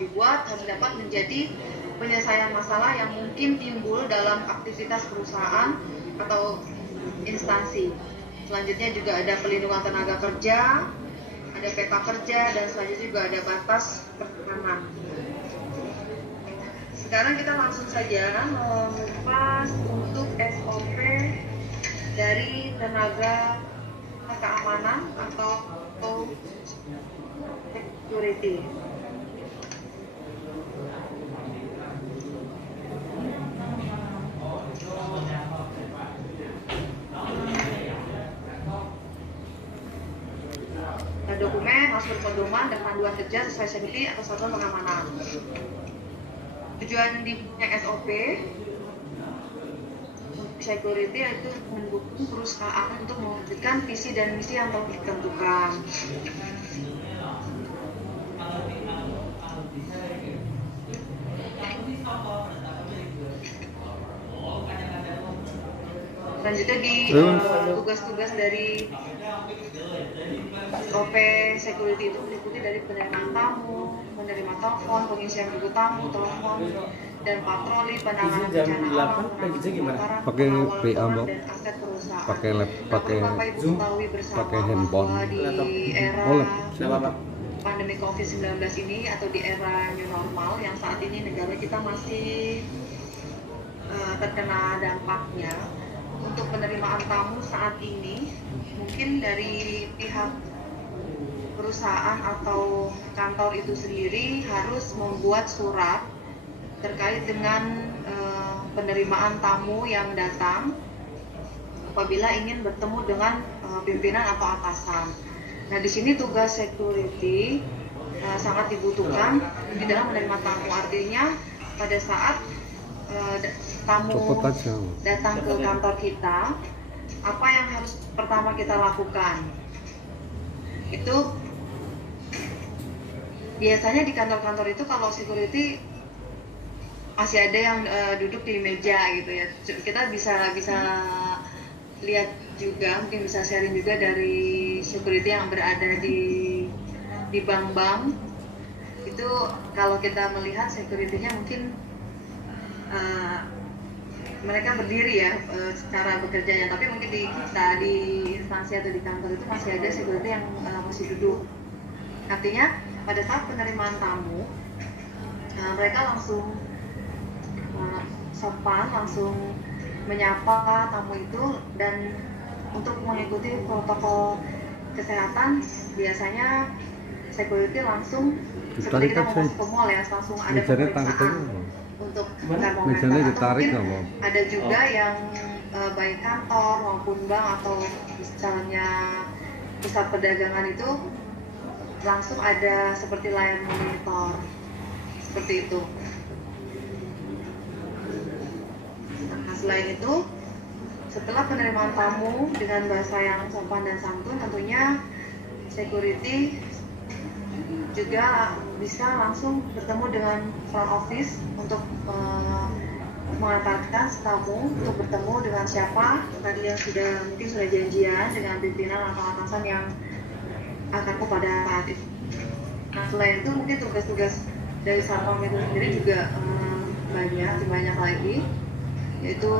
dibuat harus dapat menjadi penyelesaian masalah yang mungkin timbul dalam aktivitas perusahaan atau instansi. Selanjutnya juga ada pelindungan tenaga kerja, ada PK kerja, dan selanjutnya juga ada batas pertemanan. Sekarang kita langsung saja mengupas untuk SOP dari tenaga keamanan atau security. Dokumen harus berpedoman dan panduan kerja sesuai security atau satuan pengamanan. Tujuan di SOP security itu mendukung perusahaan untuk mewujudkan visi dan misi yang telah ditentukan. Selanjutnya di tugas-tugas dari SOP security itu meliputi dari penerimaan tamu, menerima telepon, pengisian buku tamu, telepon, dan patroli, penanganan bencana alam, pakai PA mbak, pakai Zoom, pakai handphone. Di era pandemi COVID-19 ini atau di era new normal yang saat ini negara kita masih terkena dampaknya, untuk penerimaan tamu saat ini mungkin dari pihak perusahaan atau kantor itu sendiri harus membuat surat terkait dengan penerimaan tamu yang datang apabila ingin bertemu dengan pimpinan atau atasan. Nah, di sini tugas security sangat dibutuhkan di dalam menerima tamu. Artinya pada saat tamu datang ke kantor kita, apa yang harus pertama kita lakukan? Itu biasanya di kantor-kantor itu kalau security masih ada yang duduk di meja gitu ya. Kita bisa lihat juga, mungkin bisa sharing juga dari security yang berada di bank-bank. Itu kalau kita melihat security-nya mungkin mereka berdiri ya secara bekerjanya, tapi mungkin di kita di instansi atau di kantor itu masih ada security yang masih duduk. Artinya pada saat penerimaan tamu mereka langsung sopan, langsung menyapa tamu itu, dan untuk mengikuti protokol kesehatan biasanya security langsung seperti kita mau masuk ke mall ya, langsung ada pemeriksaan untuk termometer, atau mungkin ada juga yang baik kantor maupun bank atau misalnya pusat perdagangan itu langsung ada seperti layar monitor seperti itu. Nah, selain itu, setelah penerimaan tamu dengan bahasa yang sopan dan santun, tentunya security juga bisa langsung bertemu dengan front office untuk mengantarkan tamu untuk bertemu dengan siapa tadi yang mungkin sudah janjian dengan pimpinan atau atasan yang akan pada saat itu. Nah, selain itu mungkin tugas-tugas dari satpam itu sendiri juga banyak lagi, yaitu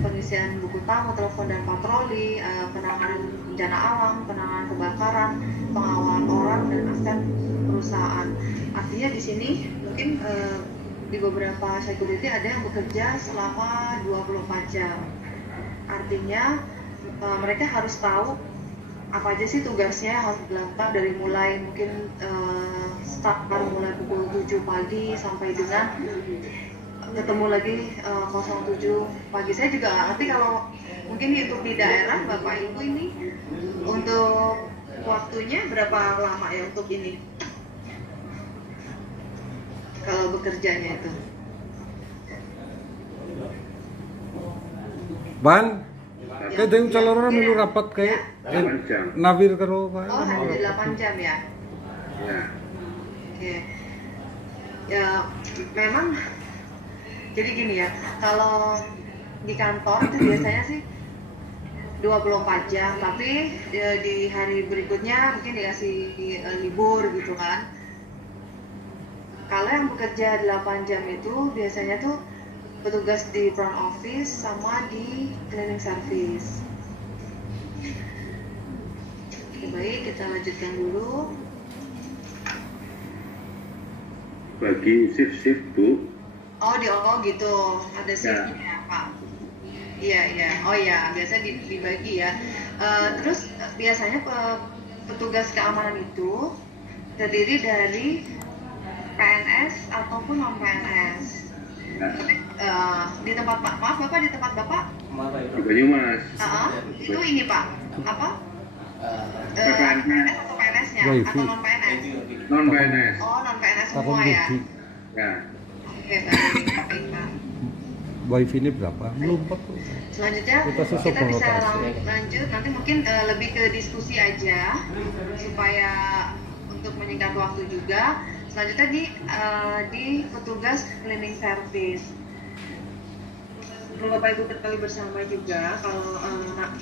pengisian buku tamu, telepon dan patroli, penanganan bencana alam, penanganan kebakaran, pengawalan orang dan aset perusahaan. Artinya di sini mungkin di beberapa security ada yang bekerja selama 24 jam. Artinya mereka harus tahu apa aja sih tugasnya harus dilakukan dari mulai mungkin start mulai pukul 7 pagi sampai dengan ketemu lagi 07 pagi. Saya juga nggak ngerti kalau mungkin hidup di daerah Bapak Ibu ini untuk waktunya berapa lama ya untuk ini kalau bekerjanya itu. Ban kayak yang calon milu rapat kayak navir karo Pak. Oh, hanya 8 jam ya. Ya. Oke. Ya, memang jadi gini ya, kalau di kantor itu biasanya sih 24 jam, tapi di hari berikutnya mungkin dikasih libur gitu kan. Kalau yang bekerja 8 jam itu biasanya tuh petugas di front office sama di cleaning service. Oke, baik, kita lanjutkan dulu. Bagi shift Bu. Oh gitu, ada shiftnya ya Pak. Iya. Oh ya, biasa dibagi ya. Terus biasanya petugas keamanan itu terdiri dari PNS ataupun non PNS. Di tempat Pak, maaf Bapak, di tempat Bapak? Di Banyumas. Itu ini Pak, apa? PNS atau PNS-nya atau non PNS? Non PNS. Oh, non PNS semua ya. Ya. Oke, baik Pak. Wifi ini berapa? Lupa. Selanjutnya kita bisa lanjut, nanti mungkin lebih ke diskusi aja supaya untuk menyingkat waktu juga. Selanjutnya di petugas cleaning service. Perlu Bapak Ibu ketahui bersama juga kalau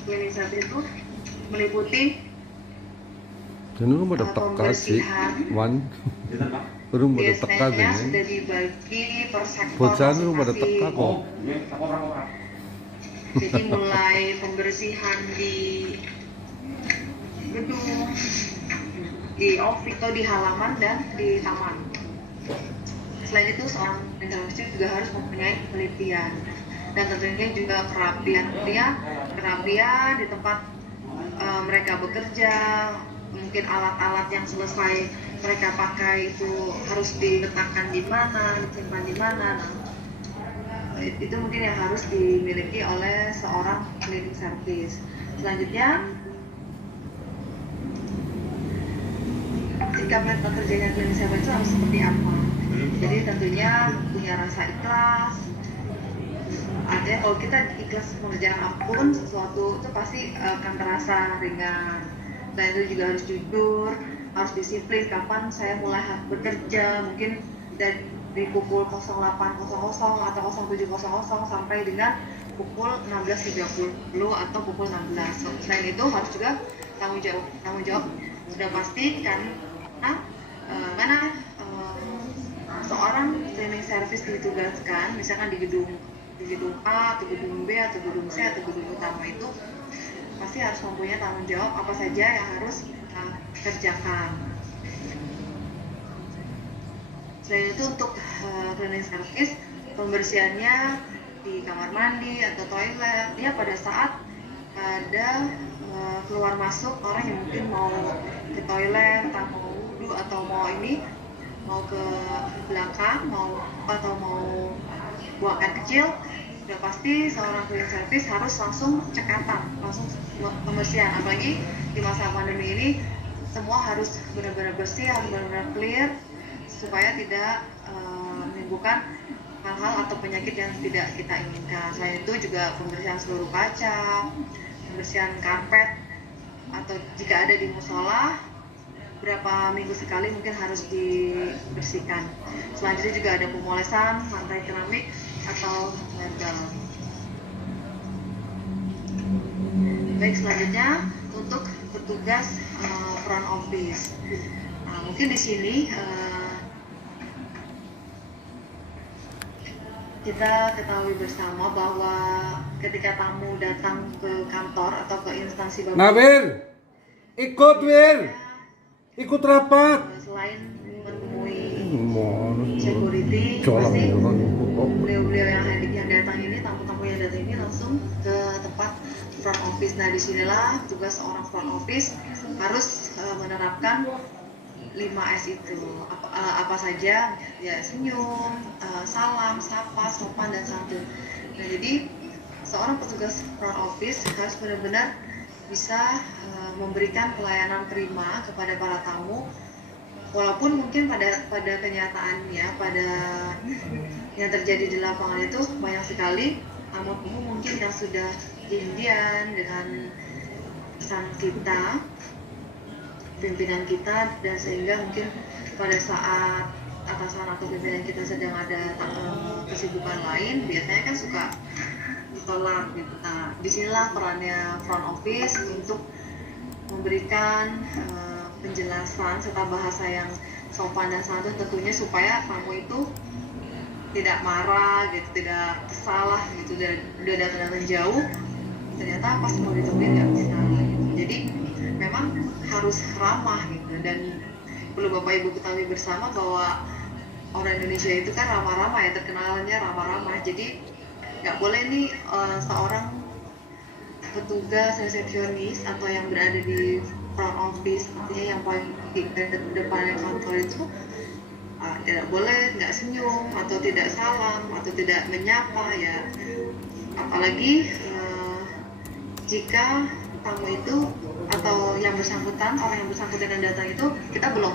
cleaning service itu meliputi pembersihan. Biasanya sudah dibagi per sektor masing-masing. Jadi mulai pembersihan di gedung, di office atau di halaman dan di taman. Selain itu, seorang industri juga harus mempunyai penelitian dan tentunya juga kerapian di tempat mereka bekerja. Mungkin alat-alat yang selesai mereka pakai itu harus diletakkan di mana, disimpan di mana. Nah, itu mungkin yang harus dimiliki oleh seorang cleaning service. Selanjutnya, sikap dan pekerjaan cleaning service itu harus seperti apa? Jadi tentunya punya rasa ikhlas. Artinya kalau kita ikhlas mengerjakan apapun, sesuatu itu pasti akan terasa ringan. Dan itu juga harus jujur, harus disiplin kapan saya mulai bekerja, mungkin dari pukul 08.00 atau 07.00 sampai dengan pukul 16.30 atau pukul 16. Selain itu harus juga tanggung jawab sudah pasti kan mana seorang cleaning service ditugaskan, misalkan di gedung A atau gedung B atau gedung C atau gedung utama itu pasti harus mempunyai tanggung jawab apa saja yang harus kita kerjakan. Selain itu untuk cleaning service, pembersihannya di kamar mandi atau toilet ya pada saat ada keluar masuk orang yang mungkin mau ke toilet atau mau wudhu atau mau ke belakang atau mau buang air kecil, udah pasti seorang cleaning service harus langsung cekatan, langsung pembersihan. Apalagi di masa pandemi ini semua harus benar-benar bersih, harus benar-benar clear supaya tidak menimbulkan hal-hal atau penyakit yang tidak kita inginkan. Selain itu juga pembersihan seluruh kaca, pembersihan karpet, atau jika ada di musola berapa minggu sekali mungkin harus dibersihkan. Selanjutnya juga ada pemolesan lantai keramik atau label. Baik, selanjutnya untuk petugas front office. Nah, mungkin di sini kita ketahui bersama bahwa ketika tamu datang ke kantor atau ke instansi bapak. Nah, Wir, ikut rapat. Selain menemui security, pasti beliau-beliau yang datang ini, tamu-tamu yang datang ini langsung ke tempat front office. Nah, disinilah tugas seorang front office harus menerapkan 5S itu apa saja ya, senyum, salam, sapa, sopan dan santun. Nah, jadi seorang petugas front office harus benar-benar bisa memberikan pelayanan prima kepada para tamu, walaupun mungkin pada kenyataannya, pada yang terjadi di lapangan itu banyak sekali tamu-tamu mungkin yang sudah jindian dengan pesan kita, pimpinan kita, dan sehingga mungkin pada saat atasan atau pimpinan kita sedang ada kesibukan lain, biasanya kan suka ditolak gitu. Nah, disinilah perannya front office untuk memberikan penjelasan serta bahasa yang sopan dan santun tentunya supaya tamu itu tidak marah gitu, tidak salah gitu, udah datang jauh ternyata pas mau ditungguin nggak bisa gitu. Jadi memang harus ramah gitu, dan perlu Bapak Ibu ketahui bersama bahwa orang Indonesia itu kan ramah-ramah ya, terkenalnya ramah-ramah. Jadi nggak boleh nih seorang petugas resepsionis atau yang berada di front office, artinya yang paling di depan kantor itu tidak boleh nggak senyum atau tidak salam atau tidak menyapa ya, apalagi jika tamu itu atau yang bersangkutan, orang yang bersangkutan dan datang itu kita belum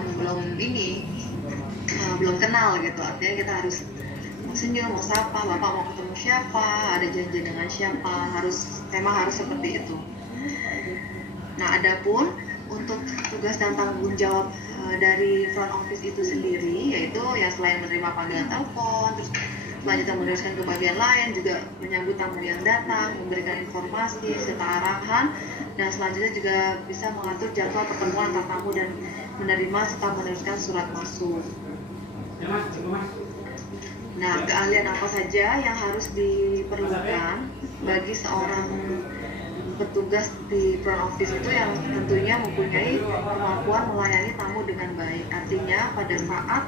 kenal gitu, artinya kita harus mau senyum, mau sapa, bapak mau ketemu siapa, ada janji dengan siapa, memang harus seperti itu. Nah, adapun untuk tugas dan tanggung jawab dari front office itu sendiri, yaitu ya selain menerima panggilan telepon, terus selanjutnya meneruskan ke bagian lain, juga menyambut tamu yang datang, memberikan informasi serta arahan, dan selanjutnya juga bisa mengatur jadwal pertemuan antar tamu dan menerima serta meneruskan surat masuk. Nah, keahlian apa saja yang harus diperlukan bagi seorang petugas di front office itu yang tentunya mempunyai kemampuan melayani tamu dengan baik. Artinya pada saat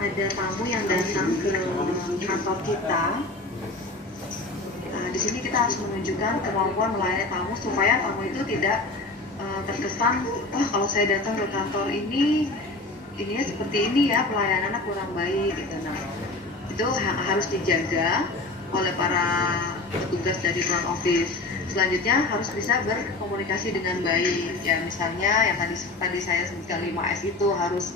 ada tamu yang datang ke kantor kita, di sini kita harus menunjukkan kemampuan melayani tamu supaya tamu itu tidak terkesan, wah kalau saya datang ke kantor ininya seperti ini ya, pelayanannya kurang baik gitu. Nah, itu harus dijaga oleh para petugas dari front office. Selanjutnya harus bisa berkomunikasi dengan baik ya, misalnya yang tadi saya sebutkan 5S itu harus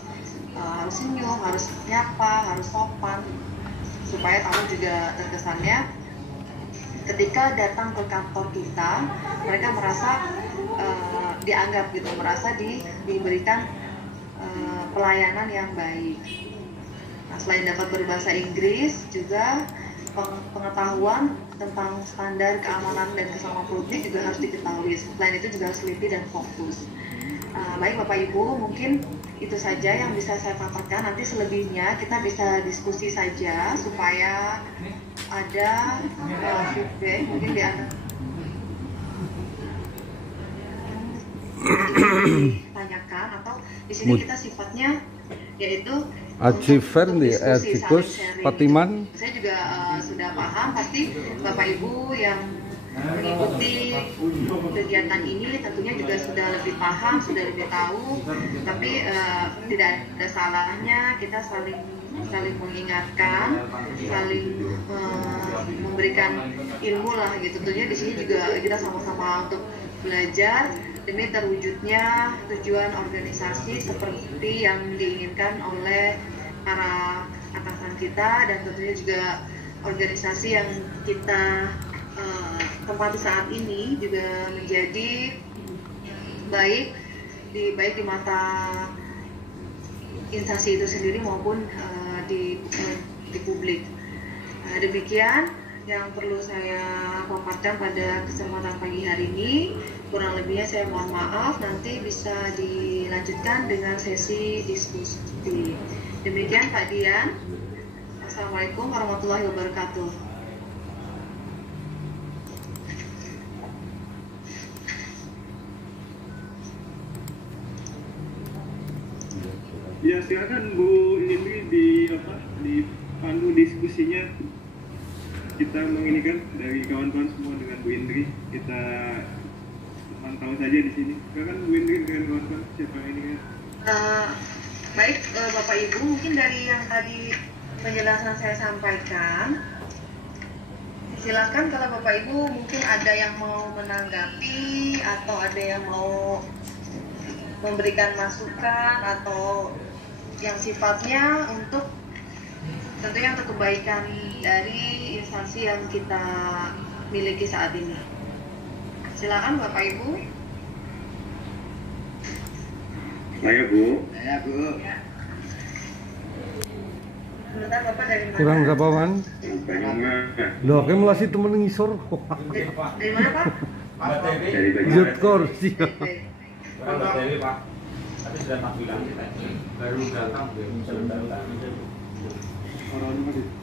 senyum, harus nyapa, harus sopan, supaya tamu juga terkesannya ketika datang ke kantor kita mereka merasa dianggap gitu, merasa diberikan pelayanan yang baik. Nah, selain dapat berbahasa Inggris, juga pengetahuan tentang standar keamanan dan keselamatan publik juga harus diketahui. Selain itu juga harus teliti dan fokus. Baik Bapak Ibu, mungkin itu saja yang bisa saya paparkan. Nanti selebihnya kita bisa diskusi saja supaya ada feedback mungkin di antara tanyakan, atau di sini kita sifatnya yaitu Achiver di Etikus Patiman. Saya juga sudah paham, pasti Bapak Ibu yang mengikuti kegiatan ini tentunya juga sudah lebih paham, sudah lebih tahu, tapi tidak ada salahnya kita saling mengingatkan, saling memberikan ilmu lah gitu. Tentunya di sini juga kita sama-sama untuk belajar demi terwujudnya tujuan organisasi seperti yang diinginkan oleh para atasan kita, dan tentunya juga organisasi yang kita tempati saat ini juga menjadi baik di mata instansi itu sendiri maupun di publik. Demikian yang perlu saya paparkan pada kesempatan pagi hari ini. Kurang lebihnya saya mohon maaf, nanti bisa dilanjutkan dengan sesi diskusi. Demikian Pak Dian. Assalamualaikum warahmatullahi wabarakatuh. Ya, silakan Bu Indri dipandu diskusinya. Kita menginginkan dari kawan-kawan semua dengan Bu Indri, kita pantau saja di sini. Silakan Bu Indri dengan kawan-kawan, siapa ini kan? Baik Bapak Ibu, mungkin dari yang tadi penjelasan saya sampaikan, silakan kalau Bapak Ibu mungkin ada yang mau menanggapi atau ada yang mau memberikan masukan atau yang sifatnya untuk tentunya untuk kebaikan dari instansi yang kita miliki saat ini. Silakan Bapak Ibu. Saya Bu. Sebentar Bapak dari mana? Kurang berapa man? Banyumas. Loh, kayak melasih temen ngisor. Dari mana Pak? Dari Banyumas. Jutkor sih. Baik. Tapi sudah tak bilang baru datang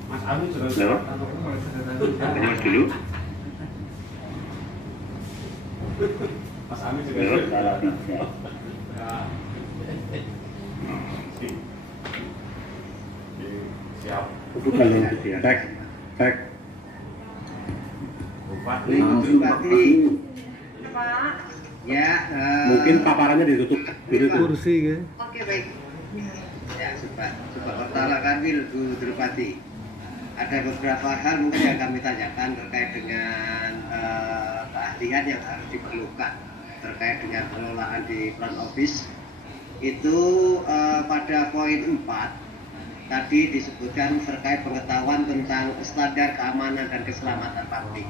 Mas Amin sudah datang. Tanya dulu. Mas Amin juga sudah datang. Siap. Bukan ya. Cek. Bupati. Bupati. Pak. Ya, Mungkin paparannya ditutup dulu. Kursi ya. Oke, baik. ya Sobat Pertala Kanwil Bu Bupati. Ada beberapa hal mungkin yang kami tanyakan terkait dengan keahlian yang harus diperlukan terkait dengan pengelolaan di front office. Itu pada poin 4 tadi disebutkan terkait pengetahuan tentang standar keamanan dan keselamatan publik.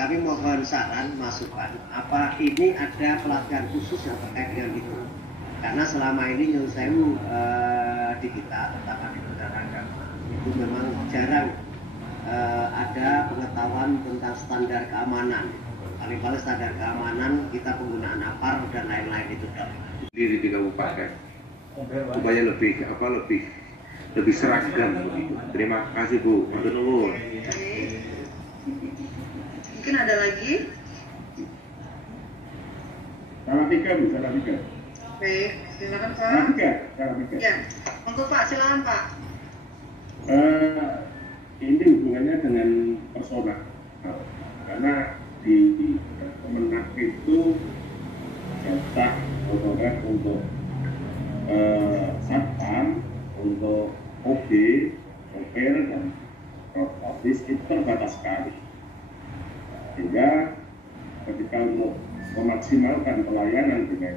Kami mohon saran, masukan, apa ini ada pelatihan khusus yang terkait dengan itu? Karena selama ini Nyun Sewu di kita, terutama di Kementerian Agama, itu memang jarang ada pengetahuan tentang standar keamanan. Paling-paling standar keamanan kita penggunaan APAR dan lain-lain itu. Diri di kabupaten supaya lebih seragam begitu. Terima kasih Bu. Matur nuwun. Mungkin ada lagi? Salamika Bu, Salamika. Baik, silakan Pak. Salamika. Ya, monggo Pak, silakan Pak. Ini hubungannya dengan personal, karena di Kemenak itu jatah honorer untuk satpam, untuk OB, opel dan front office itu terbatas sekali. Sehingga ketika untuk memaksimalkan pelayanan dengan